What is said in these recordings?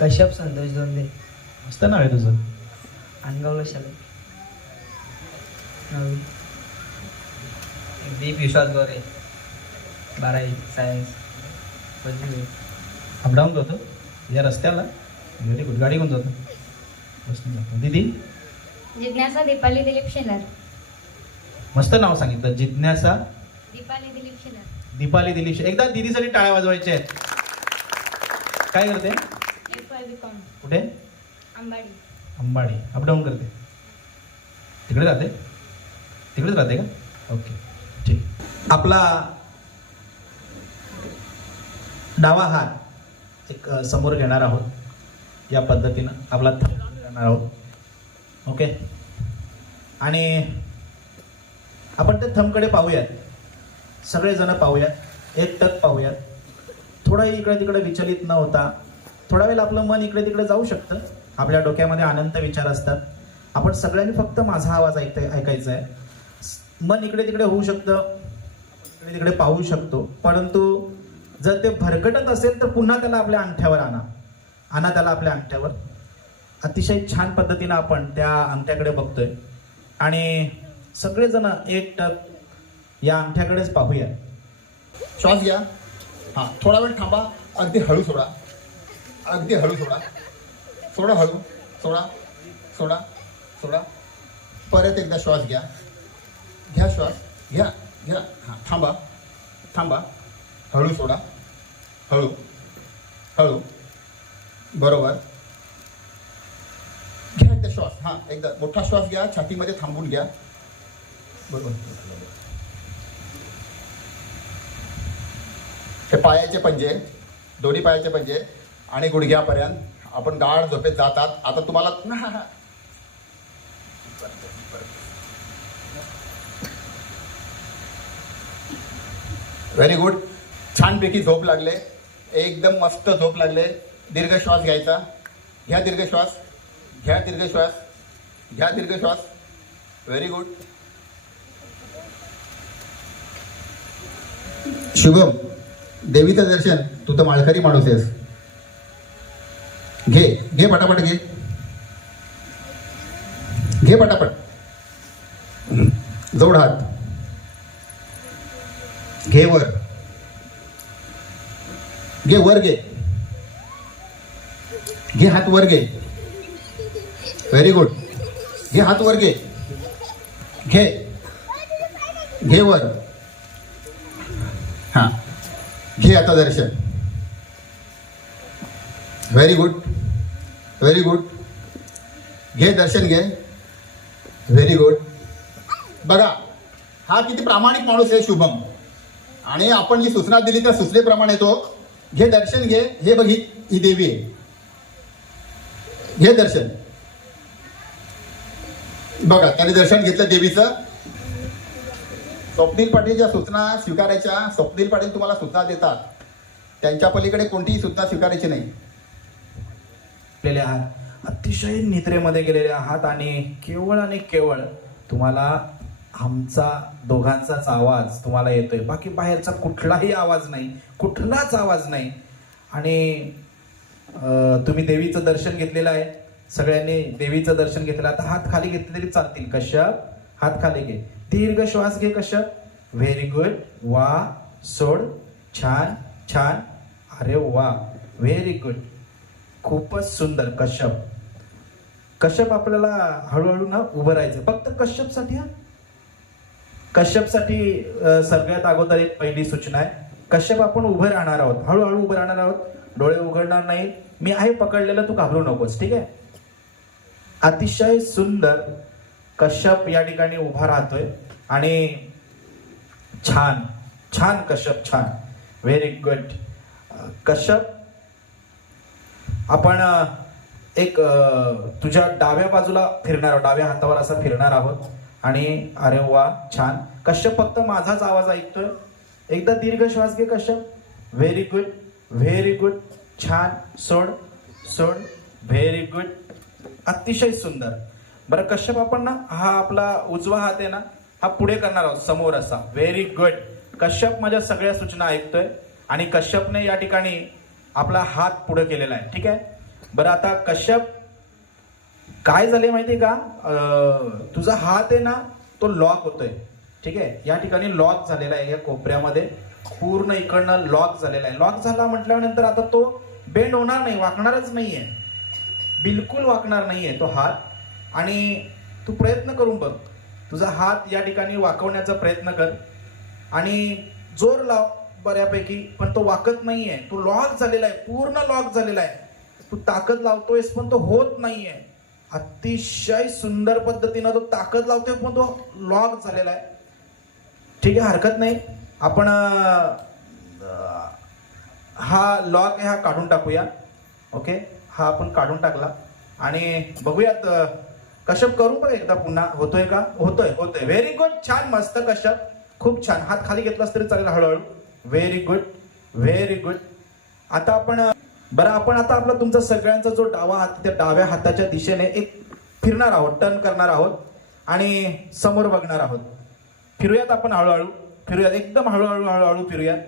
कश्यप संतोष दोंदे. मस्त नाव आहे तुझं. अनगावला शाळा. नवी. दीप विश्वास गोरे 12वी सायन्स. अपडाऊन करतो या रस्त्याला. Very good. गाडी कोण जातो? बसने जातो. दीदी जिज्ञासा दीपाली दिलीप शेलार. मस्त नाव सांगितलं. जिज्ञासा दीपाली दिलीप शेलार. दीपाली दिलीप. एकदा दीदीसाठी टाळ्या वाजवायच्या आहेत. काय करते? FY कुठे? अंबाडी. अंबाडी. अपडाऊन करते. तिकडे राहते? तिकडेच राहते का? ओके ठीक. आपला डावा हात एक समोर घेणार आहोत या पद्धतीनं. आपला थंब घेणार आहोत. ओके. आणि आपण त्या थंबकडे पाहूयात. सगळेजण पाहूयात. एकटक पाहूयात. थोडा इकडे तिकडे विचलित न होता. थोडा वेळ आपलं मन इकडे तिकडे जाऊ शकतं. आपल्या डोक्यामध्ये अनंत विचार असतात. आपण सगळ्यांनी फक्त माझा आवाज ऐकायचा आहे. मन इकडे तिकडे होऊ शकतं. इकडे तिकडे पाहू शकतो. परंतु जर ते भरकटत असेल तर पुन्हा त्याला आपल्या अंगठ्यावर आणा त्याला आपल्या अंगठ्यावर. अतिशय छान पद्धतीनं आपण त्या अंगठ्याकडे बघतोय आणि सगळेजण एकटक या अंगठ्याकडेच पाहूया. श्वास घ्या. हां, थोडा वेळ थांबा. अगदी हळू सोडा. अगदी हळू सोडा. सोडा हळू. सोडा सोडा सोडा. परत एकदा श्वास घ्या. घ्या श्वास. घ्या घ्या. हां, थांबा थांबा. हळू सोडा. हळू हळू. बरोबर. घ्या एकदा श्वास. हां, एकदा मोठा श्वास घ्या. छातीमध्ये थांबून घ्या. बरोबर. हे पायाचे पंजे, दोन्ही पायाचे पंजे आणि गुडघ्यापर्यंत आपण गाढ झोपेत जातात. आता तुम्हाला व्हेरी गुड. छानपैकी झोप लागले. एकदम मस्त झोप लागले. दीर्घ श्वास घ्यायचा. घ्या दीर्घ श्वास. घ्या दीर्घ श्वास. घ्या दीर्घ श्वास. Very good. शुभम, देवीचं दर्शन. तू तर माळकरी माणूस आहेस. घे घे पटापट घे. घे पटापट. जोड हात. घे वर. घे वर घे. घे हात वर घे. Very good. घे हात वर घे. घे घे वर. हां, घे आता दर्शन. Very good. Very good. घे दर्शन घे. Very good. बघा, हा किती प्रामाणिक माणूस आहे शुभम. आणि आपण जी सूचना दिली त्या सूचनेप्रमाणे तो घे दर्शन घे. हे बघ, ही देवी आहे. घे दर्शन. बघा, त्याने दर्शन घेतलं देवीचं. स्वप्नील पाटीलच्या सूचना स्वीकारायच्या. स्वप्नील पाटील तुम्हाला सूचना देतात. त्यांच्या पलीकडे कोणतीही सूचना स्वीकारायची नाही. आहात, अतिशय निद्रेमध्ये गेलेले आहात आणि केवळ तुम्हाला आमचा दोघांचाच आवाज तुम्हाला येतोय. बाकी बाहेरचा कुठलाही आवाज नाही. कुठलाच आवाज नाही. आणि तुम्ही देवीचं दर्शन घेतलेलं आहे. सगळ्यांनी देवीचं दर्शन घेतलं. आता हात खाली घेतले तरी चालतील. कश्यप, हात खाली घे. दीर्घ श्वास घे कश्यप. Very good. वा, सोड. छान छान. अरे वा, व्हेरी गुड. खूपच सुंदर. कश्यप आपल्याला हळूहळू ना उभं राहायचं. फक्त कश्यपसाठी. कश्यपसाठी सगळ्यात अगोदर एक पहिली सूचना आहे. कश्यप आपण उभं राहणार आहोत. हळूहळू उभं राहणार आहोत. डोळे उघडणार नाही. मी आहे पकडलेलं, तू घाबरू नकोस. ठीक आहे. अतिशय सुंदर कश्यप या ठिकाणी उभा राहतोय. आणि छान छान कश्यप, छान. Very good. कश्यप, आपण एक तुझ्या डाव्या बाजूला फिरणार आहोत. डाव्या हातावर असा फिरणार आहोत. आणि अरे वा, छान. कश्यप फक्त माझाच आवाज ऐकतोय. एकदा दीर्घ श्वास घे Kashyap. Very good. Very good. छान. सोड सोड. Very good. अतिशय सुंदर. बरं कश्यप, आपण ना हा आपला उजवा हात आहे ना, हा पुढे करणार आहोत समोर असा. Very good. कश्यप माझ्या सगळ्या सूचना ऐकतोय आणि कश्यपने या ठिकाणी आपला हात पुढे केलेला आहे. ठीक आहे. बरं आता कश्यप, काय झाले माहितीये का, तुझा हात आहे ना तो लॉक होतोय. ठीक आहे, या ठिकाणी लॉक झालेला आहे, या कोपऱ्यामध्ये पूर्ण इकडनं लॉक झालेला आहे. लॉक झाला म्हटल्यानंतर आता तो बेंड होणार नाही, वाकणारच नाहीये, बिलकुल वाकणार नाहीये तो हात. आणि तू प्रयत्न करून बघ, तुझा हात या ठिकाणी वाकवण्याचा प्रयत्न कर आणि जोर लाव बऱ्यापैकी, पण तो वाकत नाहीये, तो लॉक झालेला आहे, पूर्ण लॉक झालेला आहे. तू ताकद लावतोयस पण तो होत नाहीये. अतिशय सुंदर पद्धतीनं तो ताकद लावतोय पण तो लॉक झालेला आहे. ठीक आहे, हरकत नाही. आपण हा लॉक आहे हा काढून टाकूया. ओके, हा आपण काढून टाकला आणि बघूयात कश्यप करून बघ एकदा पुन्हा, होतोय का? होतोय. व्हेरी गुड, छान, मस्त कश्यप, खूप छान. हात खाली घेतलास तरी चालेल हळूहळू. Very good. आता आपण आता आपला तुमचा सगळ्यांचा जो डावा हात, त्या डाव्या हाताच्या दिशेने एक फिरणार आहोत, टर्न करणार आहोत आणि समोर बघणार आहोत. फिरूयात आपण हळूहळू, फिरूयात एकदम हळूहळू फिरूयात.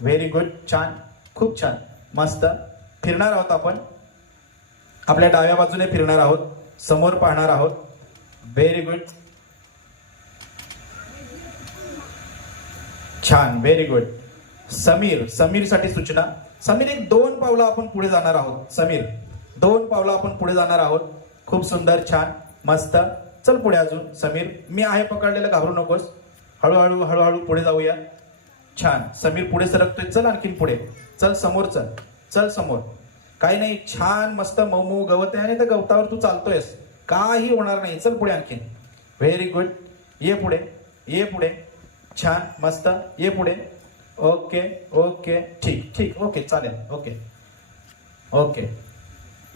व्हेरी गुड, छान, खूप छान, मस्त. फिरणार आहोत आपण, आपल्या डाव्या बाजूने फिरणार आहोत, समोर पाहणार आहोत. व्हेरी गुड, छान, व्हेरी गुड. समीर साठी सूचना. समीर एक 2 पावलं आपण पुढे जाणार आहोत. समीर 2 पावलं आपण पुढे जाणार आहोत. खूप सुंदर, छान, मस्त. चल पुढे अजून. समीर, मी आहे पकडलेलं, घाबरू नकोस. हळूहळू पुढे जाऊया. छान, समीर पुढे सरकतोय. चल आणखीन पुढे, चल समोर, चल समोर. काही नाही, छान, मस्त, मऊ गवत आहे आणि त्या गवतावर तू चालतोयस, काही होणार नाही. चल पुढे आणखीन. व्हेरी गुड, ये पुढे. छान, मस्त, ये पुढे. ओके, ठीक, ओके, चालेल. ओके.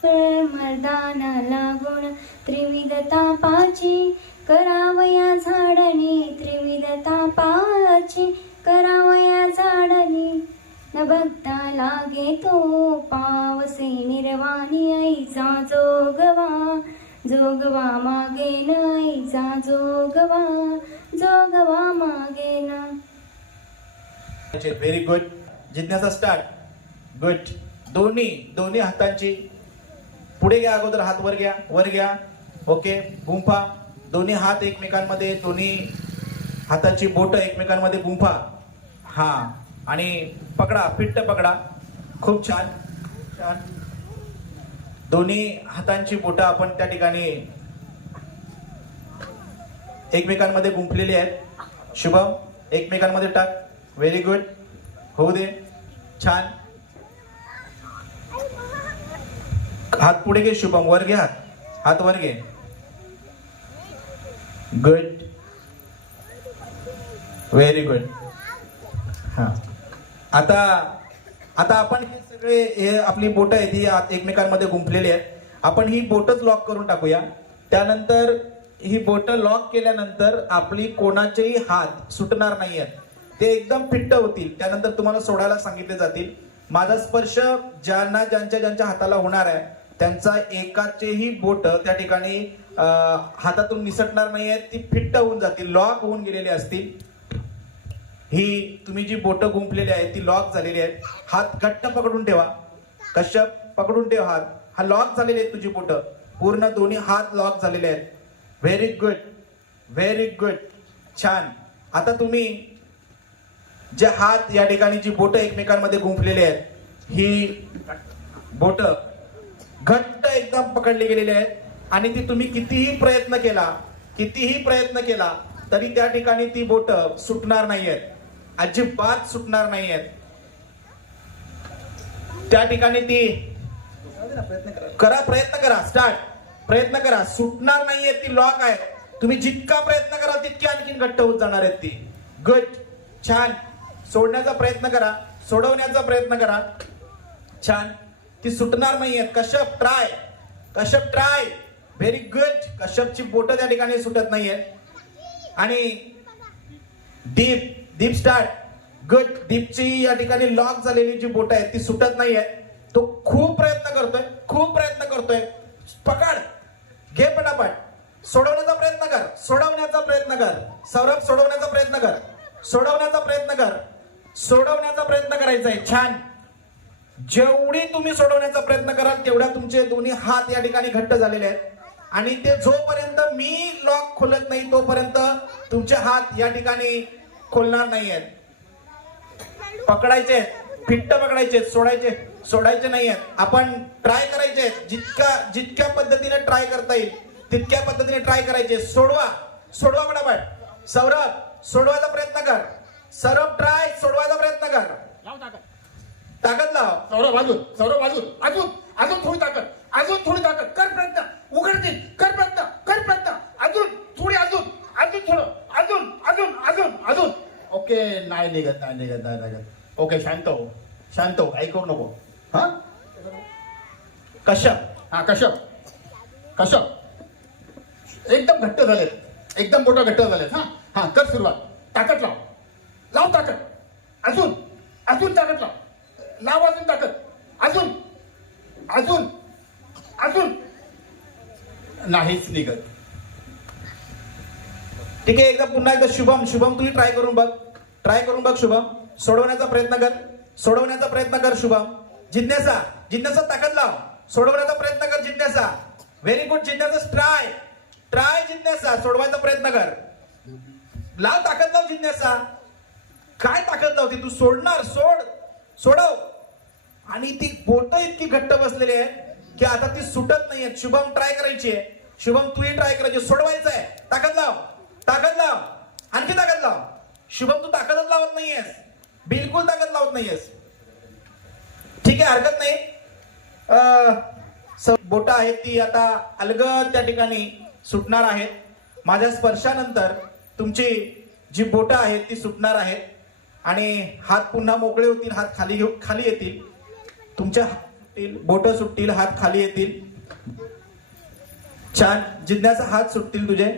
मर्दाना लागून त्रिविध तापाची करावया झाडणी, त्रिविध तापाची करावया झाडणी. न बघता लागे तो पावसे निर्वाणी, ऐसा जोगवा मागे न, ऐसा जोगवा मागे न. Very good. जिज्ञासा स्टार्ट. गुड. दोन्ही हातांची पुढे घ्या, अगोदर हात वर घ्या. ओके, गुंफा. दोन्ही हात एकमेकांमध्ये, दोन्ही हाताची बोट एकमेकांमध्ये गुंफा. हा, आणि पकडा, पिट्ट पकडा. खूप छान. दोन्ही हातांची बोट आपण त्या ठिकाणी एकमेकांमध्ये गुंफलेली आहेत. शुभम, एकमेकांमध्ये टाक. व्हेरी गुड, होऊ दे. छान. हात पुढे घे शुभम, वर घे हात वर घे. Good, very good. हा, आता आपण हे सगळे, हे आपली बोट आहेत ही एकमेकांमध्ये गुंफलेली आहेत. आपण ही बोटच लॉक करून टाकूया. त्यानंतर ही बोट लॉक केल्यानंतर आपली कोणाचेही हात सुटणार नाहीयेत, ते एकदम फिट्ट होतील. त्यानंतर तुम्हाला सोडायला सांगितले जातील. माझा स्पर्श ज्यांच्या हाताला होणार आहे त्यांचा एकाचेही बोट त्या ठिकाणी हातातून निसटणार नाहीयेत, ती फिट्ट होऊन जातील, लॉक होऊन गेलेली असतील. ही तुम्ही जी बोट गुंफलेली आहे ती लॉक झालेली आहे. हात घट्ट पकडून ठेवा. कश्यप, पकडून ठेव हात. हा लॉक झालेली आहे तुझी बोट, पूर्ण दोन्ही हात लॉक झालेले आहेत. व्हेरी गुड, छान. आता तुम्ही जे हात या ठिकाणी जी बोट एकमेकांमध्ये गुंफलेली आहेत, ही बोट घट्ट एकदम पकडली गेलेली आहेत आणि ती तुम्ही कितीही प्रयत्न केला तरी त्या ठिकाणी ती बोट सुटणार नाहीयेत, अजिबात सुटणार नाहीयेत. त्या ठिकाणी ती प्रयत्न करा. स्टार्ट. प्रयत्न करा, सुटणार नाहीये, ती लॉक आहे. तुम्ही जितका प्रयत्न कराल तितकी आणखीन घट्ट होत जाणार आहेत ती. गुड, छान. सोडण्याचा प्रयत्न करा, सोडवण्याचा प्रयत्न करा. छान, ती सुटणार नाहीये. कश्यप ट्राय. Very good. कश्यपची बोट त्या ठिकाणी सुटत नाहीये. आणि डीप स्टार्ट. गुड. डीपची या ठिकाणी लॉक झालेली जी बोट आहे ती सुटत नाहीये. तो खूप प्रयत्न करतोय. पकड, घे पटापट. सोडवण्याचा प्रयत्न कर. सौरभ, सोडवण्याचा प्रयत्न कर. सोडवण्याचा प्रयत्न करायचा आहे. छान, जेवढी तुम्ही सोडवण्याचा प्रयत्न कराल तेवढ्या तुमचे दोन्ही हात या ठिकाणी घट्ट झालेले आहेत आणि ते जोपर्यंत मी लॉक खोलत नाही तोपर्यंत तुमचे हात या ठिकाणी खोलणार नाही आहेत. पकडायचे, फिट्ट पकडायचे, सोडायचे नाही आहेत. आपण ट्राय करायचे, जितक्या पद्धतीने ट्राय करता येईल तितक्या पद्धतीने ट्राय करायचे. सोडवा फटाफट. सौरभ सोडवायचा प्रयत्न कर. सौरभ ट्राय, सोडवायचा प्रयत्न कर. ताकद लाव. सौरभ अजून थोडी ताकद, कर प्रयत्न, उघडतील, कर प्रयत्न, अजून थोडी, अजून थोडं, ओके. नाही निघत. ओके, शांत हो, काही करू नको. हा कश्यप एकदम घट्ट झालेत, एकदम बोटं घट्ट झालेत. हा कर सुरुवात. ताकद लाव ताकद, अजून ताकद लाव अजून ताकद, अजून नाहीच निघत. ठीक आहे, पुन्हा एकदा शुभम तुम्ही ट्राय करून बघ. शुभम सोडवण्याचा प्रयत्न कर. शुभम जिज्ञासा ताकद लाव. सोडवण्याचा प्रयत्न कर जिज्ञासा. व्हेरी गुड जिज्ञासा. ट्राय जिज्ञासा, सोडवायचा प्रयत्न कर. लाव ताकद लाव जिज्ञासा. काय ताकद लावते तू? सोडव. आणि ती बोट इतकी घट्ट बसलेली आहे की आता ती सुटत नाहीये. शुभम ट्राय करायची आहे. शुभम तूही ट्राय करायची. सोडवायचं आहे. ताकद लाव. आणखी ताकद लाव. शुभम तू ताकदच लावत नाहीयेस, बिलकुल ताकद लावत नाहीयेस. ठीक आहे, हरकत नाही. बोट आहेत ती आता अलगद त्या ठिकाणी सुटणार आहेत. माझ्या स्पर्शानंतर तुमची जी बोट आहेत ती सुटणार आहेत आणि हात पुन्हा मोकळे होतील. हात खाली येतील. तुमच्या बोट सुटतील, हात खाली येतील. छान. जिज्ञासा हात सुटतील तुझे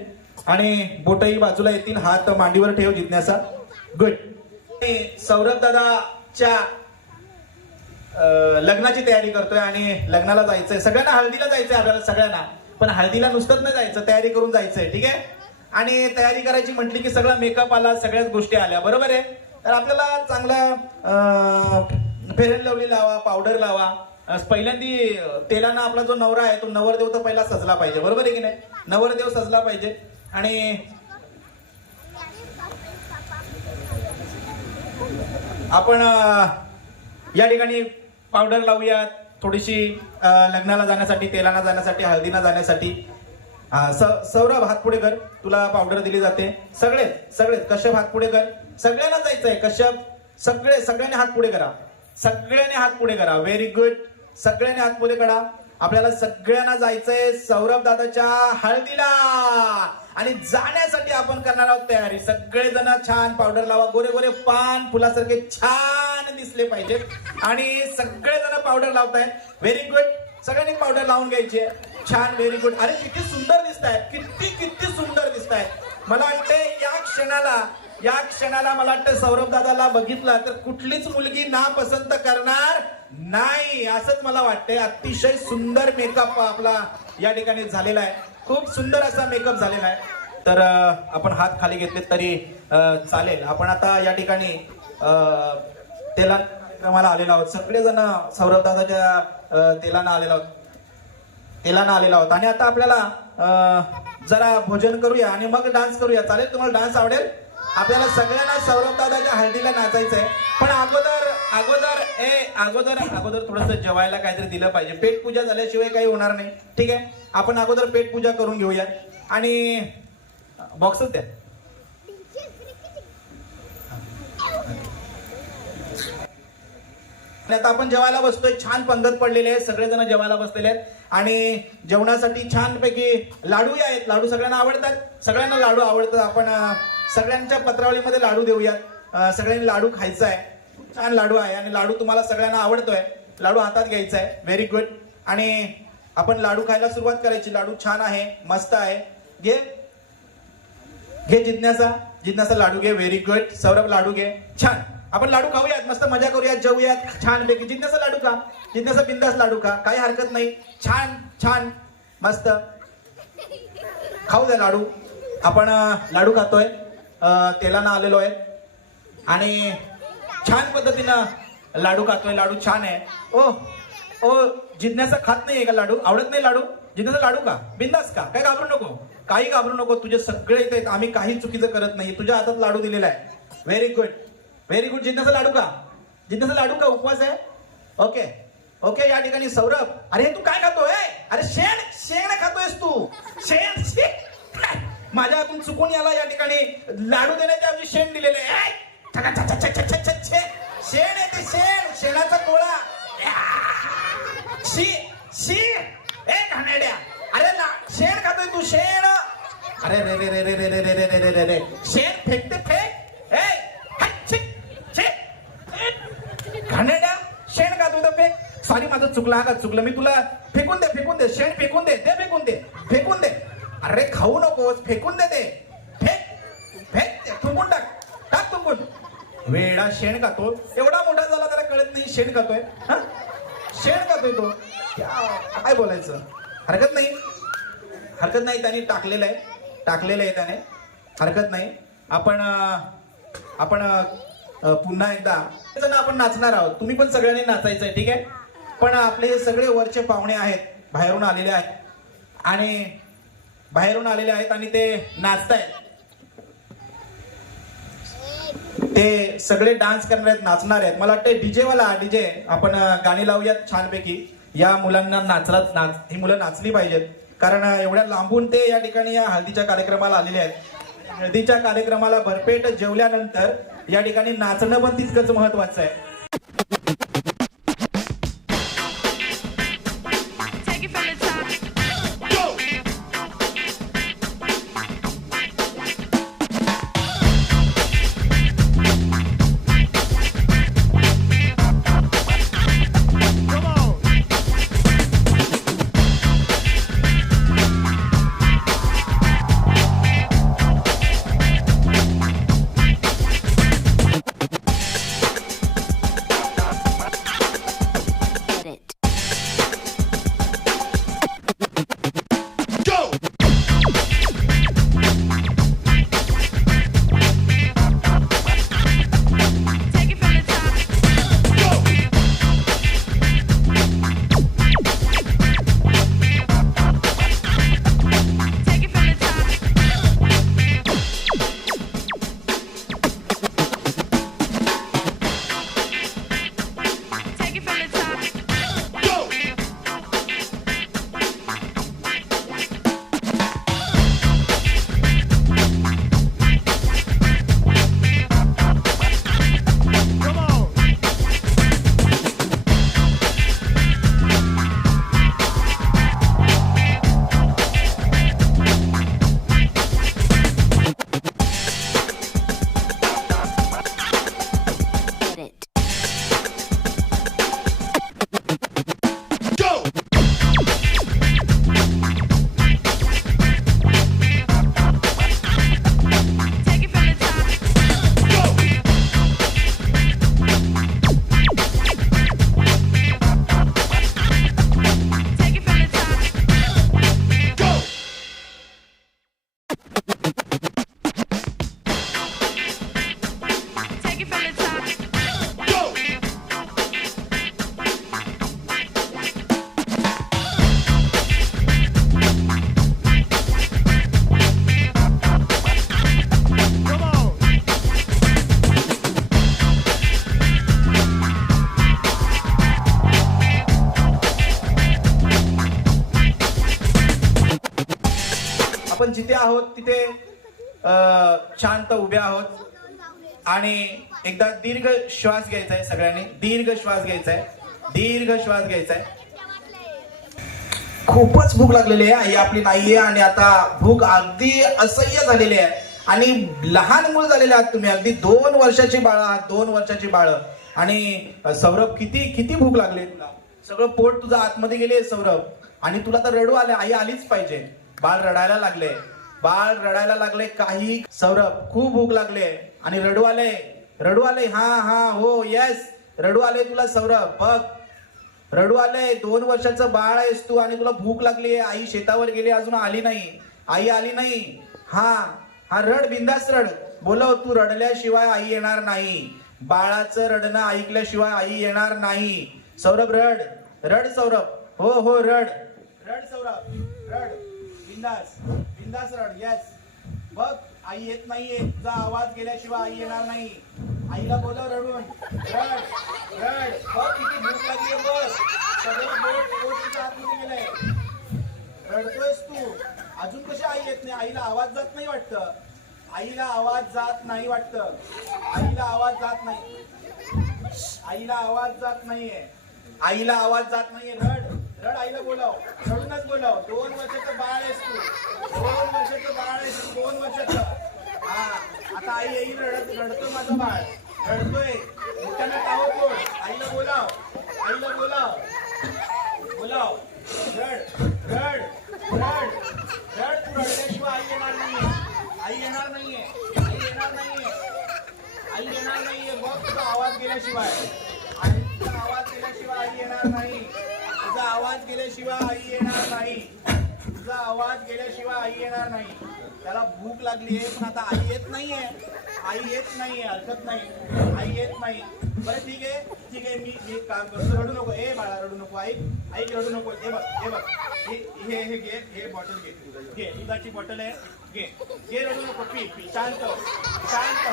आणि बोटही बाजूला येतील. हात मांडीवर ठेव जिज्ञासा. गुड. सौरभ दादाच्या लग्नाची तयारी करतोय आणि लग्नाला जायचंय. सगळ्यांना हळदीला जायचंय आपल्याला सगळ्यांना, पण हळदीला नुसतंच नाही जायचं, तयारी करून जायचंय. ठीक आहे. आणि तयारी करायची म्हटली की सगळा मेकअप आला, सगळ्याच गोष्टी आल्या. बरोबर आहे. तर आपल्याला चांगला फेअर अँड लवली लावा, पावडर लावा. पहिल्यांदी तेलानं आपला जो नवरा आहे तो नवरदेव तर पहिला सजला पाहिजे. बरोबर आहे की नाही? नवरदेव सजला पाहिजे. आणि आपण या ठिकाणी पावडर लावूयात थोडीशी लग्नाला जाण्यासाठी, तेलाना जाण्यासाठी, हळदीना जाण्यासाठी. सौरभ हात पुढे कर, तुला पावडर दिली जाते. सगळेच कश्यप हात पुढे कर. सगळ्यांना जायचंय. कश्यप सगळ्यांनी हात पुढे करा. Very good. सगळ्यांनी हात पुढे करा. आपल्याला सगळ्यांना जायचंय सौरभ दादाच्या हळदीला आणि जाण्यासाठी आपण करणार आहोत तयारी. सगळेजण छान पावडर लावा. गोरे पान फुलासारखे छान दिसले पाहिजेत आणि सगळेजण पावडर लावतायत. Very good. सगळ्यांनी पावडर लावून घ्यायची. छान. Very good. अरे किती सुंदर दिसतायत, किती सुंदर दिसतायत. मला वाटते या क्षणाला मला वाटतं सौरभ दादाला बघितलं तर कुठलीच मुलगी नापसंत करणार नाही, असंच मला वाटतंय. अतिशय सुंदर मेकअप आपला या ठिकाणी झालेला आहे. खूप सुंदर असा मेकअप झालेला आहे. तर आपण हात खाली घेतले तरी चालेल. आपण आता या ठिकाणी तेलाना कार्यक्रमाला आलेलो आहोत. सगळेजण सौरभ दादाच्या तेलाना आलेलो आहोत आणि आता आपल्याला जरा भोजन करूया आणि मग डान्स करूया. चालेल? तुम्हाला डान्स आवडेल? आपल्याला सगळ्यांना सौरभ दादाच्या हळदीला नाचायचंय. पण अगोदर थोडस जेवायला काहीतरी दिलं पाहिजे. पेट पूजा झाल्याशिवाय काही होणार नाही. ठीक आहे. आपण अगोदर पेट पूजा करून घेऊया आणि बॉक्सच द्या. आता आपण जेवायला बसतोय. छान पंगत पडलेले आहे. सगळेजण जेवायला बसलेले आहेत आणि जेवणासाठी छानपैकी लाडू आहेत. लाडू सगळ्यांना आवडतात. सगळ्यांना लाडू आवडतात. आपण सगळ्यांच्या पत्रावळीमध्ये लाडू देऊयात. सगळ्यांनी लाडू खायचा आहे. छान लाडू आहे आणि लाडू तुम्हाला सगळ्यांना आवडतोय. लाडू हातात घ्यायचा आहे. Very good. आणि आपण लाडू खायला सुरुवात करायची. लाडू छान आहे, मस्त आहे. घे जिज्ञासा लाडू घे. Very good. सौरभ लाडू घे. छान. आपण लाडू खाऊयात, मस्त मजा करूयात, जेवूयात छान पैकी. जिज्ञासा लाडू खा. जिज्ञासा बिंदास लाडू खा, काही हरकत नाही. छान मस्त खाऊ द्या लाडू. आपण लाडू खातोय, तेलानं आलेलो आहे आणि छान पद्धतीनं लाडू खातोय, लाडू छान आहे. ओ ओ जिज्ञासा खात नाहीये का लाडू? आवडत नाही लाडू? जिज्ञासा लाडू का? बिंदास का? काय घाबरू नको, काही घाबरू नको. तुझे सगळे इथे आम्ही काही चुकीचं करत नाही. तुझ्या हातात लाडू दिलेला आहे. Very good, very good. जिज्ञासा लाडू का? जिज्ञासा लाडू का? उपवास आहे? Okay okay. या ठिकाणी सौरभ, अरे तू काय खातोय? अरे शेण खातोयस तू. शेण माझ्या हातून चुकून याला या ठिकाणी लाडू देण्याच्या ऐवजी शेण दिलेलं आहे. शेण आहे ते, शेणाचा गोळा. शी शी ए घाणेरड्या. अरे शेण खातोय तू, शेण. अरे रे रे रे रे रे रे रे रे रे रे रे शेण फेकते, फेक. घाणेरड्या, शेण खातोय तर फेक. सॉरी माझं चुकलं, हा का चुकलं. मी तुला फेकून दे शेण, फेकून दे फेकून दे. अरे खाऊ नकोस, फेकून दे ते. फेक थुंकून टाक थुंकून. वेडा शेण खातो. एवढा मोठा झाला त्याला कळत नाही शेण खातोय. हा शेण खातोय तो. काय बोलायचं? हरकत नाही. त्याने टाकलेलं आहे त्याने. हरकत नाही. आपण पुन्हा एकदा आपण नाचणार आहोत. तुम्ही पण सगळ्यांनी नाचायचंय, ठीक आहे? पण आपले हे सगळे वरचे पाहुणे आहेत, बाहेरून आलेले आहेत आणि ते नाचतायत. ते सगळे डान्स करणार आहेत, नाचणार आहेत. मला वाटतं डीजे आपण गाणी लावूयात छानपैकी. या मुलांना ही मुलं नाचली पाहिजेत, कारण एवढ्या लांबून ते या ठिकाणी या हळदीच्या कार्यक्रमाला आलेले आहेत. हळदीच्या कार्यक्रमाला भरपेट जेवल्यानंतर या ठिकाणी नाचणं पण तितकंच महत्वाचं आहे. आपण जिथे आहोत तिथे शांत उभे आहोत आणि एकदा दीर्घ श्वास घ्यायचा आहे. सगळ्यांनी दीर्घ श्वास घ्यायचा आहे. खूपच भूक लागलेली आहे, आई आपली नाहीये आणि आता भूक अगदी असह्य झालेली आहे. आणि लहान मुलं झालेले आहात तुम्ही, अगदी 2 वर्षाची बाळं आहात, 2 वर्षाची बाळं. आणि सौरभ किती भूक लागली तुला, सगळं पोट तुझं आतमध्ये गेले सौरभ. आणि तुला तर रडू आले, आई आलीच पाहिजे. बाळ रडायला लागले काही. सौरभ खूप भूक लागले आणि रडू आले. हा हो येस, रडू आले तुला सौरभ. बघ रडू आले. 2 वर्षाचं बाळ आहेस तू आणि तुला भूक लागली. आई शेतावर गेली, अजून आली नाही. हा रड, बिंदास रड. बोलव, तू रडल्याशिवाय आई येणार नाही. बाळाचं रडणं ऐकल्याशिवाय आई येणार नाही. सौरभ रड, रड सौरभ. हो हो रड, रड सौरभ रड. बिंदास बिंदास रड. येस बघ आई येत नाहीये, तुझा आवाज गेल्याशिवाय आई येणार नाही. आईला बोलव रडून. रड रड. बघ किती भूक लागली बघ. सगळं पोट तुझ्या आतमध्ये गेलंय. रडतोयस तू अजून. कशी आई येत नाही? आईला आवाज जात नाही वाटतं. आईला आवाज जात नाही वाटतं. आईला आवाज जात नाही. आईला आवाज जात नाहीये. आईला आवाज जात नाहीये. रड रड. आईला बोलाव. रडूनच बोलाव. 2 वर्षाचं बाळ आहेस तू. 2 वर्षाचं बाळ आहेस तू. 2 वर्षाचं. हा आता आई येईल. रडतो माझं बाळ. रडतोय. मोठ्यानं टाहो बोल. आईला बोलाव. आईला बोलाव. बोलाव. रड रड रड रड. तू रडल्याशिवाय आई येणार नाहीये. आई येणार नाहीये. आई येणार नाहीये. आई येणार नाहीये. बघ तुझा आवाज गेल्याशिवाय. तुझा आवाज गेल्याशिवाय आई येणार नाही. तुझा आवाज गेल्याशिवाय आई येणार नाही. तुझा आवाज गेल्याशिवाय आई येणार नाही. त्याला भूक लागली आहे पण आता आई येत नाहीये. आई येत नाहीये. हरकत नाही. आई येत नाही. बरं ठीक आहे ठीक आहे. मी एक काम करतो. रडू नको. ए बाळा रडू नको. ऐक रडू नको. हे बघ हे बघ. हे घे. हे बॉटल घे. घे दुधाची बॉटल आहे. घे घे. रडू नको. P P. शांत हो. शांत.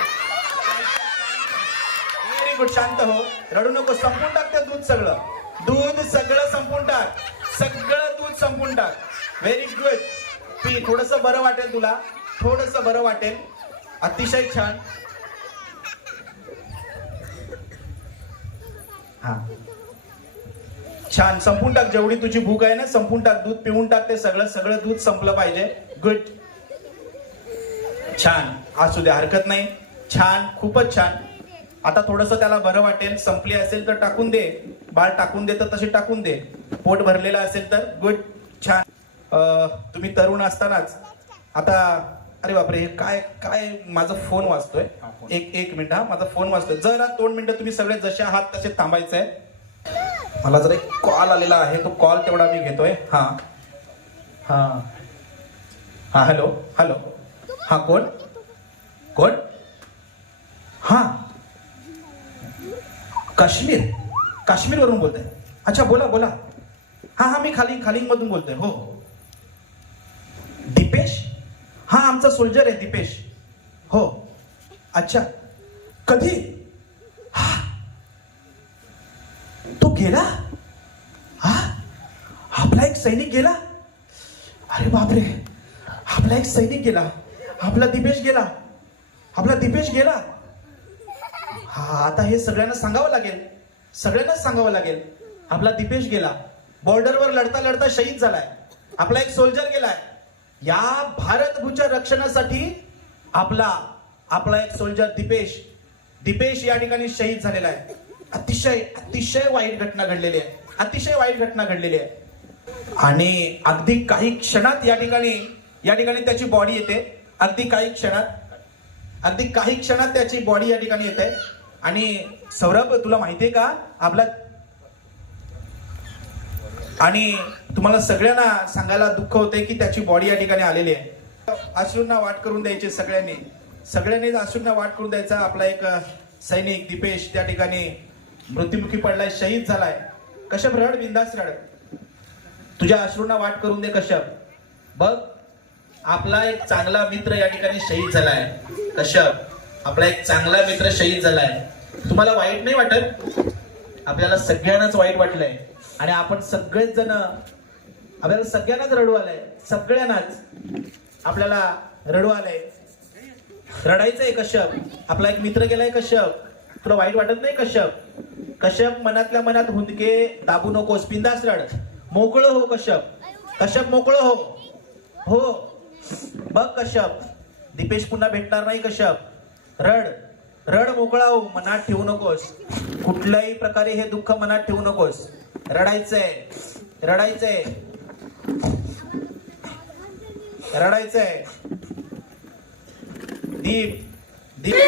Very good. शांत हो. रडू नको. संपून टाक ते दूध सगळं. दूध सगळं संपून टाक. सगळं दूध संपून टाक. Very good. पी. थोडस बरं वाटेल तुला. थोडस बरं वाटेल. अतिशय छान. हा छान. संपून टाक. जेवढी तुझी भूक आहे ना संपून टाक. दूध पिऊन टाक. ते सगळं दूध संपलं पाहिजे. गुड. छान. असू दे. हरकत नाही. छान. खूपच छान. आता थोडस त्याला बरं वाटेल. संपली असेल तर टाकून दे. बाळ टाकून दे तर तशी टाकून दे. पोट भरलेलं असेल तर. गुड. छान. तुम्ही तरुण असतानाच आता. अरे बापरे. हे काय काय माझा फोन वाजतोय. एक मिनिट. हा माझा फोन वाजतोय. जरा 2 मिनिटं तुम्ही सगळे जसे आहात तसे थांबायचंय. मला जरा एक कॉल आलेला आहे. तो कॉल तेवढा मी घेतोय. हा हा हा. Hello hello. हा कोण कोण? हा काश्मीर वरून बोलतोय. अच्छा बोला बोला. हा हा मी खालिंग मधून बोलतोय. हो दीपेश. हा आमचा सोल्जर आहे दीपेश. हो अच्छा. कधी? हा तो गेला. हा आपला एक सैनिक गेला. अरे बापरे. आपला एक सैनिक गेला. आपला दीपेश गेला. आपला दीपेश गेला. हा आता हे सगळ्यांना सांगावं लागेल. सगळ्यांनाच सांगावं लागेल. आपला दीपेश गेला. बॉर्डरवर लढता लढता शहीद झालाय. आपला एक सोल्जर गेलाय. या भारत भूच्या रक्षणासाठी आपला एक सोल्जर दीपेश या ठिकाणी शहीद झालेला आहे. अतिशय वाईट घटना घडलेली आहे. अतिशय वाईट घटना घडलेली आहे. आणि अगदी काही क्षणात या ठिकाणी त्याची बॉडी येते. अगदी काही क्षणात त्याची बॉडी या ठिकाणी येते. आणि सौरभ तुला माहितीये का आपला. आणि तुम्हाला सगळ्यांना सांगायला दुःख होते की त्याची बॉडी या ठिकाणी आलेली आहे. अश्रूंना वाट करून द्यायचे सगळ्यांनी अश्रूंना वाट करून द्यायचा. आपला एक सैनिक दीपेश त्या ठिकाणी मृत्युमुखी पडलाय. शहीद झालाय. कश्यप रड. बिंदास रड. तुझ्या अश्रूंना वाट करून दे कश्यप. बघ आपला एक चांगला मित्र या ठिकाणी शहीद झालाय. कश्यप आपला एक चांगला मित्र शहीद झालाय. तुम्हाला वाईट नाही वाटत? आपल्याला सगळ्यांनाच वाईट वाटलंय. आणि आपण सगळेच जण आपल्याला सगळ्यांनाच रडू आलंय. सगळ्यांनाच आपल्याला रडू आलंय. रडायचंय कश्यप. आपला एक मित्र गेलाय कश्यप. तुला वाईट वाटत नाही कश्यप? कश्यप मनातल्या मनात हुंदके दाबू नकोस. बिंदास रड. मोकळं हो कश्यप मोकळं हो. हो बघ कश्यप दीपेश पुन्हा भेटणार नाही कश्यप. रड मोकळा हो. मनात ठेवू नकोस. कुठल्याही प्रकारे हे दुःख मनात ठेवू नकोस. रडायचंय. दीप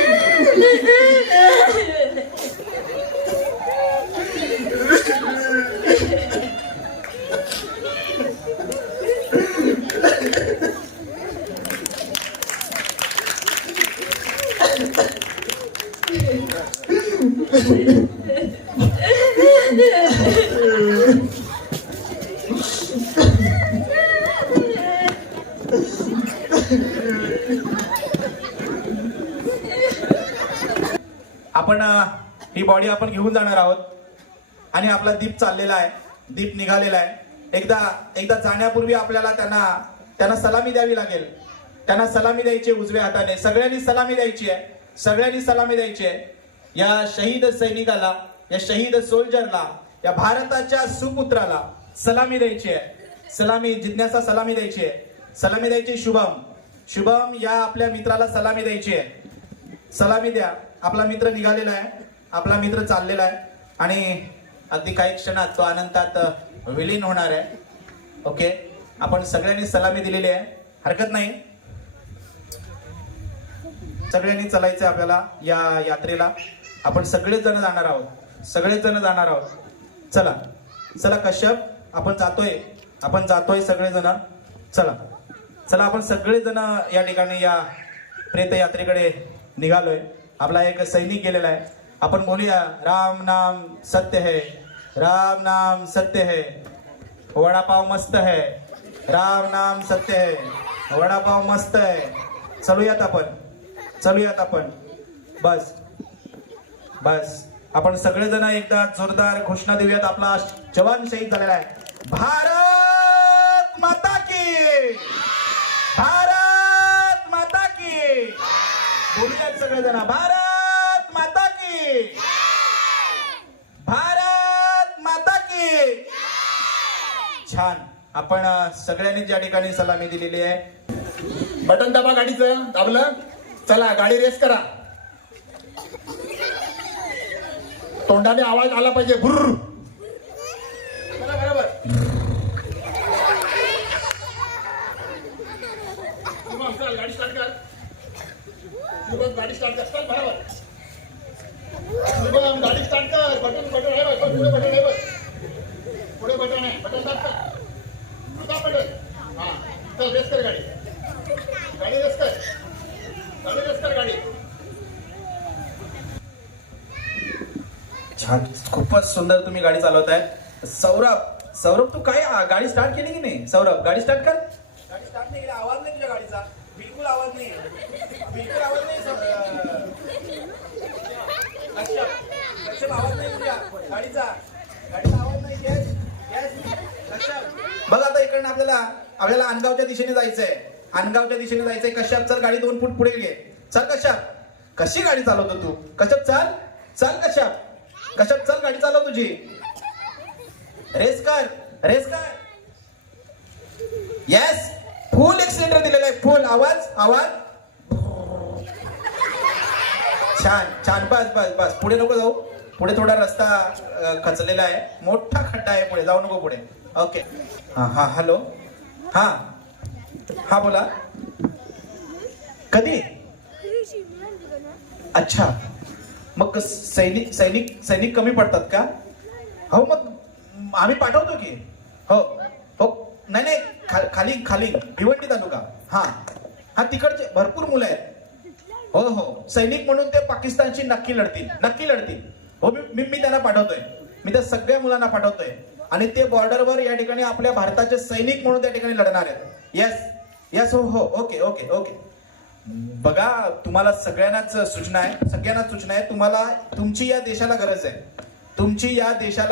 आपण ही बॉडी आपण घेऊन जाणार आहोत आणि आपला दीप चाललेला आहे, दीप निघालेला आहे. एकदा जाण्यापूर्वी आपल्याला त्यांना सलामी द्यावी लागेल. त्यांना सलामी द्यायची उजव्या हाताने. सगळ्यांनी सलामी द्यायची आहे, सगळ्यांनी सलामी द्यायची आहे. या शहीद सैनिकाला, या शहीद सोल्जरला, या भारताच्या सुपुत्राला सलामी द्यायची आहे. सलामी जिज्ञासा सलामी द्यायची आहे. सलामी द्यायची शुभम या आपल्या मित्राला सलामी द्यायची आहे. सलामी द्या. आपला मित्र निघालेला आहे, आपला मित्र चाललेला आहे आणि अगदी काही क्षणात तो अनंतात विलीन होणार आहे. ओके, आपण सगळ्यांनी सलामी दिलेली आहे, हरकत नाही. सगळ्यांनी चालायचं आपल्याला या यात्रेला. आपण सगळेच जण जाणार आहोत, सगळेच जण जाणार आहोत. चला चला कश्यप, आपण जातोय सगळेजण. चला चला आपण सगळेजण या ठिकाणी या प्रेत यात्रेकडे निघालोय. आपला एक सैनिक गेलेला आहे. आपण बोलूया, राम नाम सत्य है, राम नाम सत्य है, वडापाव मस्त है, राम नाम सत्य है, वडापाव मस्त है. चलूयात आपण. बस आपण सगळेजण एकदा जोरदार घोषणा देऊयात. आपला जवान शहीद झालेला आहे. भारत माता की, भारत माता की. बोलूयात सगळेजण, भारत माता की, भारत माता की. छान. आपण सगळ्यांनी ज्या ठिकाणी सलामी दिलेली आहे. बटन दाबा गाडीचं. दाबलं. चला गाडी रेस करा. तोंडाने आवाज आला पाहिजे. भुर्र. चला बरोबर. शुभम चल गाडी स्टार्ट कर. शुभम गाडी स्टार्ट कर. चल बरोबर. शुभम गाडी स्टार्ट कर. बटन आहे बघ. पुढे बटन आहे बघ. पुढे बटन आहे. बटन दाब कर. दाब बटन. हा चल रेस कर गाडी. गाडी रेस कर. गाडी रेस कर गाडी. छान, खूपच सुंदर तुम्ही गाडी चालवताय. सौरभ तू काय गाडी स्टार्ट केली की नाही? सौरभ गाडी स्टार्ट कर. गाडी स्टार्ट नाही केली. आवाज नाही तुझ्या गाडीचा, बिलकुल आवाज नाही, बिलकुल आवाज नाही. लक्ष्य आवाज नाही तुझ्या गाडीचा आवाज नाही. बघ आता इकडनं आपल्याला अनगावच्या दिशेने जायचंय. कश्यप चल, गाडी 2 फूट पुढे घे. चल कश्यप, कशी गाडी चालवतो तू? कश्यप चल कश्यप चल, गाडी चालव तुझी. रेस कर. येस, फुल एक्सिलेटर दिलेला आहे. फुल आवाज. छान. बस पुढे नको जाऊ. पुढे थोडा रस्ता खचलेला आहे, मोठा खड्डा आहे पुढे, जाऊ नको पुढे. ओके. हा हॅलो. हा बोला. कधी? अच्छा, मग सैनिक कमी पडतात का? हो मग आम्ही पाठवतो की. हो नाही खाली भिवंडी तालुका. हा तिकडचे भरपूर मुलं आहेत. हो सैनिक म्हणून ते पाकिस्तानशी नक्की लढतील. हो मी त्यांना पाठवतोय. मी त्या सगळ्या मुलांना पाठवतोय आणि ते बॉर्डरवर या ठिकाणी आपल्या भारताचे सैनिक म्हणून त्या ठिकाणी लढणार आहेत. येस हो. ओके. बघा, तुम्हाला सगळ्यांनाच सूचना आहे. तुम्हाला तुमची या देशाला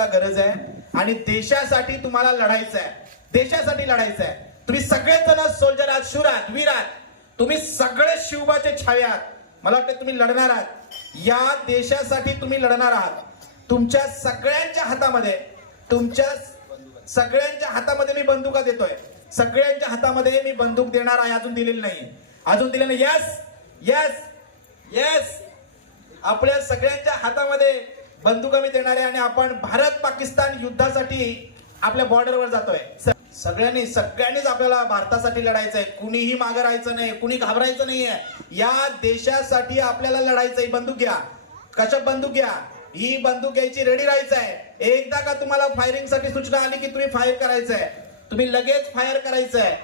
गरज आहे आणि देशासाठी तुम्हाला लढायचं आहे. तुम्ही सगळेजण सोल्जर आहात, शूर आहात, वीर आहात. तुम्ही सगळे शिवबाचे छावे आहात. मला वाटतं तुम्ही लढणार आहात. या देशासाठी तुम्ही लढणार आहात. तुमच्या सगळ्यांच्या हातामध्ये मी बंदुका देतोय. सगळ्यांच्या हातामध्ये मी बंदूक देणार आहे. अजून दिलेली नाही. येस. आपल्या सगळ्यांच्या हातामध्ये बंदुका मी देणार आहे आणि आपण भारत पाकिस्तान युद्धासाठी आपल्या बॉर्डरवर जातोय. सगळ्यांनीच आपल्याला भारतासाठी लढायचंय. कुणीही मागे राहायचं नाही, कुणी घाबरायचं नाहीये. या देशासाठी आपल्याला लढायचंय. बंदूक घ्या. कशा बंदूक घ्या. ही बंदूक घ्यायची, रेडी राहायचंय. एकदा का तुम्हाला फायरिंग साठी सूचना आली की तुम्ही फायर करायचंय. तुम्ही लगेच फायर करायचंय.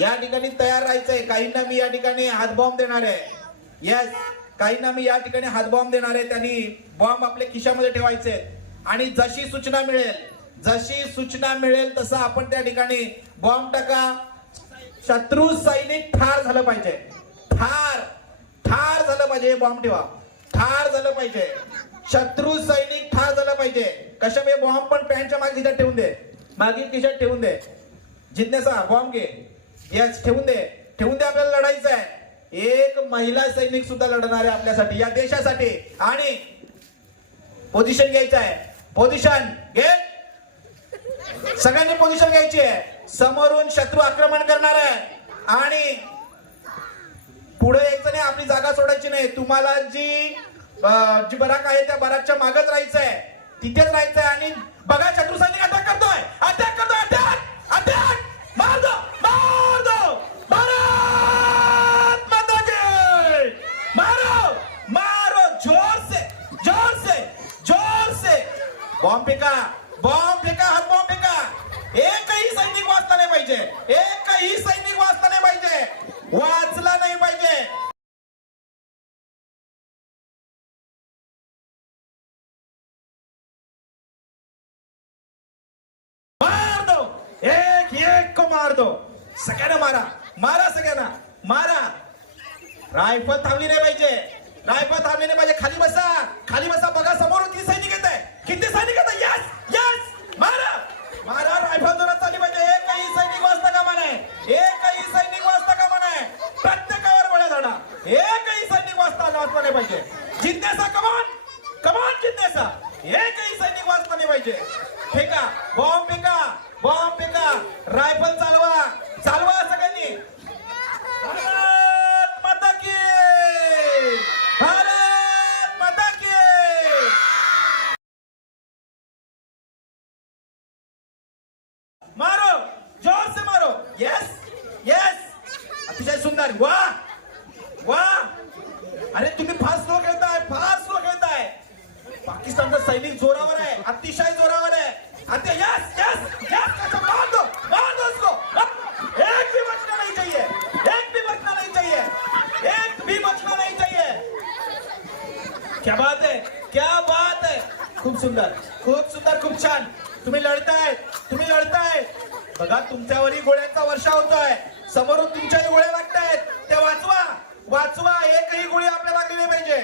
या ठिकाणी तयार राहायचंय. काहींना मी या ठिकाणी हातबॉम्ब देणार आहे. येस, काहींना मी या ठिकाणी हातबॉम्ब देणार आहे. त्यांनी बॉम्ब आपल्या खिशामध्ये ठेवायचे आणि जशी सूचना मिळेल जशी सूचना मिळेल तसं आपण त्या ठिकाणी बॉम्ब टाका. शत्रू सैनिक ठार झालं पाहिजे. ठार ठार झालं पाहिजे. बॉम्ब ठेवा. ठार झालं पाहिजे. शत्रू सैनिक ठार झालं पाहिजे. कशा बॉम्ब पण पॅन्टच्या मागे खिशात ठेवून दे. मागे खिशात ठेवून दे. जिज्ञासा बॉम्ब घे. यस ठेवून दे. ठेवून दे. आपल्याला लढायचं आहे. एक महिला सैनिक सुद्धा लढणार आहे आपल्यासाठी, या देशासाठी. आणि पोझिशन घ्यायचं आहे. पोझिशन घे. सगळ्यांनी पोझिशन घ्यायची आहे. समोरून शत्रू आक्रमण करणार आहे आणि पुढे यायचं नाही. आपली जागा सोडायची नाही. तुम्हाला जी बराक आहे त्या बराकच्या मागच राहायचं आहे. तिथेच राहायचं आहे. आणि बघा शत्रू सैनिक अटॅक करतोय. अटॅक करतोय. Attack attack. मार दो. मार दो. भारत माता की. मारो मारो. जोर से जोर से जोर से. बॉम्ब फेका. बॉम्ब फेका. हात बॉम्ब फेका. एकही सैनिक वाचला नाही पाहिजे. एकही सैनिक वाचला नाही पाहिजे. वाचला नाही पाहिजे. मार दो. एक एक को मार दो. सगळ्यांना मारा. मारा सगळ्यांना. मारा. रायफल थांबली नाही पाहिजे. रायफल थांबली नाही पाहिजे. खाली बसा. खाली बसा. बघा समोरून किती सैनिक येत आहे. किती सैनिक येत आहे. Yes yes. मारा. मारा. रायफल जोरात चालली पाहिजे. एकही सैनिक वाचता कामा नये. एकही सैनिक वाचता कामा नये. प्रत्येकावर गोळ्या झाडा. एकही सैनिक वाचता नाही पाहिजे. जिज्ञासा कमान कमान. जिज्ञासा. एकही सैनिक वाचता नाही पाहिजे. फेका. बॉम्ब फेका. बॉम्ब फेका. रायफल चालवा. चालवा सगळ्यांनी. भारत माता की. भारत माता की. मारो. जोर से मारो. Yes yes. अतिशय सुंदर. वा वा. अरे तुम्ही फार स्लो खेळताय. फार स्लो खेळताय. पाकिस्तानचा सैनिक जोरावर आहे. अतिशय जोरावर आहे. Yes yes yes. मार दो. मार दो उसको. एक भी बचना नहीं चाहिए. एक भी बचना नहीं चाहिए. एक भी बचना नहीं चाहिए. क्या बात है. क्या बात है. खूप सुंदर. खूप सुंदर. खूप छान. तुम्ही लढताय. तुम्ही लढताय. बघा तुमच्यावरही गोळ्यांचा वर्षा होतोय. समोरून तुमच्याही गोळ्या लागतायत. ते वाचवा. वाचवा. एकही गोळी आपल्याला लागली नाही पाहिजे.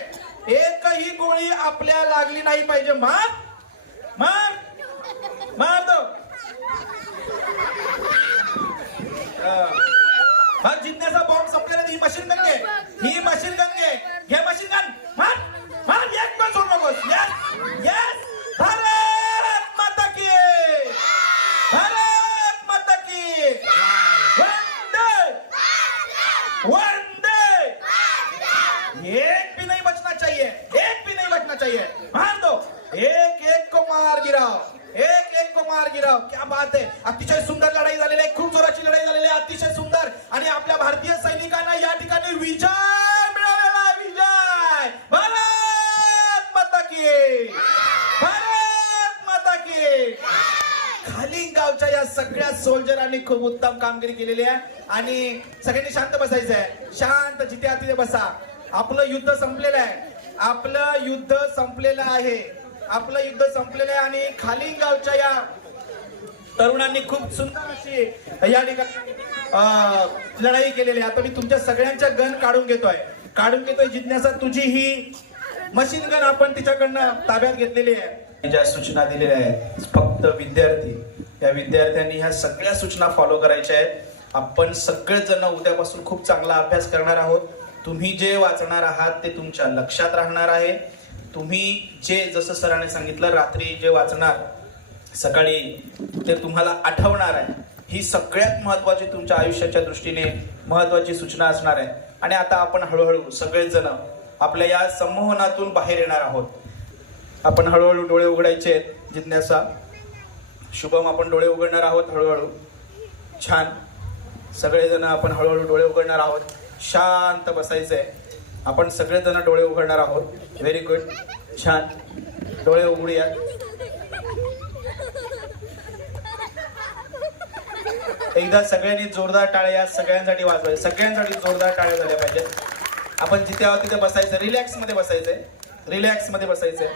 एकही गोळी आपल्या लागली नाही पाहिजे. मार मार. मार दो. हा जिज्ञासा बॉम्ब संपलेला. ही मशीन गन घे. ही मशीन गन घे. घे मशीन गन. मार मार. एक पण सोड नकोस. Yes yes. भारत माता की. भारत माता की. वंदे वंदे. एक भी नहीं बचना चाहिए. एक भी नहीं बचना चाहिए. मार दो. एक एक को मार गिराओ. एक एक को मार गिराओ. क्या बात है. अतिशय सुंदर लढाई झालेली आहे. खूप जोराची लढाई झालेली आहे. अतिशय सुंदर. आणि आपल्या भारतीय सैनिकांना या ठिकाणी विजय मिळालेला. विजय. भारत माता की. भारत माता की. खाली गावच्या या सगळ्या सोल्जरांनी खूप उत्तम कामगिरी केलेली आहे. आणि सगळ्यांनी शांत बसायचं आहे. शांत जिथे आहे तिथे बसा. आपलं युद्ध संपलेलं आहे. आपलं युद्ध संपलेलं आहे. आपलं युद्ध संपलेलं आहे. आणि खाली गावच्या या तरुणांनी खूप सुंदर अशी या ठिकाणी लढाई केलेली आहे. आता मी तुमच्या सगळ्यांच्या गन काढून घेतोय. जिज्ञासा तुझी ही मशीन गन आपण तिच्याकडनं ताब्यात घेतलेली आहे. ज्या सूचना दिलेल्या आहेत फक्त विद्यार्थी, या विद्यार्थ्यांनी ह्या सगळ्या सूचना फॉलो करायच्या आहेत. आपण सगळेजण उद्यापासून खूप चांगला अभ्यास करणार आहोत. तुम्ही जे वाचणार आहात ते तुमच्या लक्षात राहणार आहे. तुम्ही जे जसं सरांनी सांगितलं रात्री जे वाचणार सकाळी ते तुम्हाला आठवणार आहे. ही सगळ्यात महत्वाची तुमच्या आयुष्याच्या दृष्टीने महत्वाची सूचना असणार आहे. आणि आता आपण हळूहळू सगळेजण आपल्या या संमोहनातून बाहेर येणार आहोत. आपण हळूहळू डोळे उघडायचे आहेत. जिज्ञासा, शुभम, आपण डोळे उघडणार आहोत हळूहळू. छान. सगळेजण आपण हळूहळू डोळे उघडणार आहोत. शांत बसायचंय. आपण सगळेजण डोळे उघडणार आहोत. Very good. छान. डोळे उघडूया. एकदा सगळ्यांनी जोरदार टाळ्या सगळ्यांसाठी वाजवायच्या. सगळ्यांसाठी जोरदार टाळ्या झाल्या पाहिजे. आपण जिथे आहोत तिथे बसायचं. रिलॅक्स मध्ये बसायचंय. रिलॅक्स मध्ये बसायचंय.